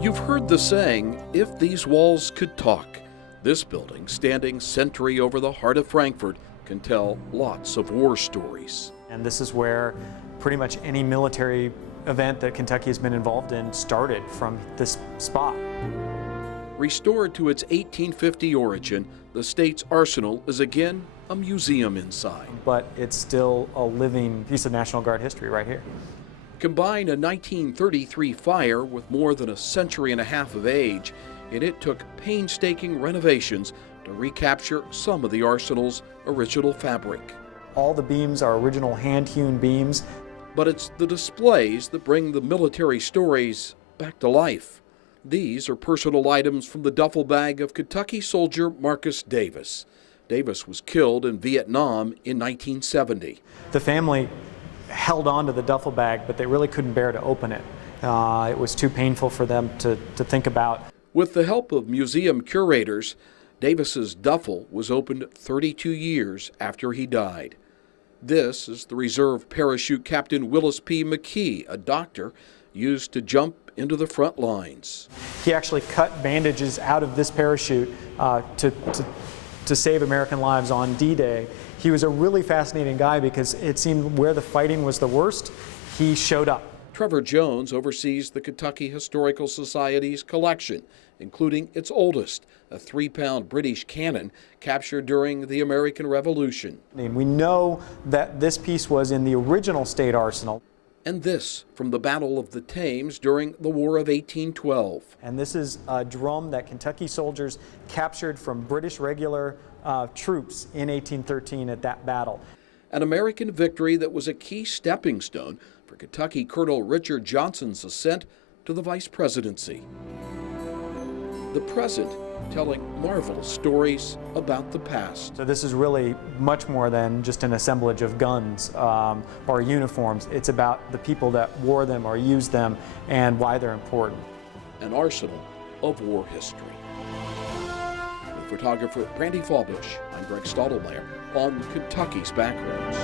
You've heard the saying, if these walls could talk. This building, standing sentry over the heart of Frankfort, can tell lots of war stories. And this is where pretty much any military event that Kentucky has been involved in started, from this spot. Restored to its 1850 origin, the state's arsenal is again a museum inside. But it's still a living piece of National Guard history right here. Combine a 1933 fire with more than a century and a half of age, and it took painstaking renovations to recapture some of the arsenal's original fabric. All the beams are original hand-hewn beams. But it's the displays that bring the military stories back to life. These are personal items from the duffel bag of Kentucky soldier Marcus Davis. Davis was killed in Vietnam in 1970. The family held on to the duffel bag, but they really couldn't bear to open it. It was too painful for them to think about. With the help of museum curators, Davis's duffel was opened 32 years after he died. This is the Reserve Parachute Captain Willis P. McKee, a doctor, used to jump into the front lines. He actually cut bandages out of this parachute to save American lives on D-Day. He was a really fascinating guy because it seemed where the fighting was the worst, he showed up. Trevor Jones oversees the Kentucky Historical Society's collection, including its oldest, a 3-pound British cannon captured during the American Revolution. And we know that this piece was in the original state arsenal. And this from the Battle of the Thames during the War of 1812. And this is a drum that Kentucky soldiers captured from British regular troops in 1813 at that battle. An American victory that was a key stepping stone for Kentucky Colonel Richard Johnson's ascent to the vice presidency. The present telling marvelous stories about the past. So this is really much more than just an assemblage of guns or uniforms. It's about the people that wore them or used them and why they're important. An arsenal of war history. With photographer Brandy Fallbush, I'm Greg Stottlemyre on Kentucky's Backroads.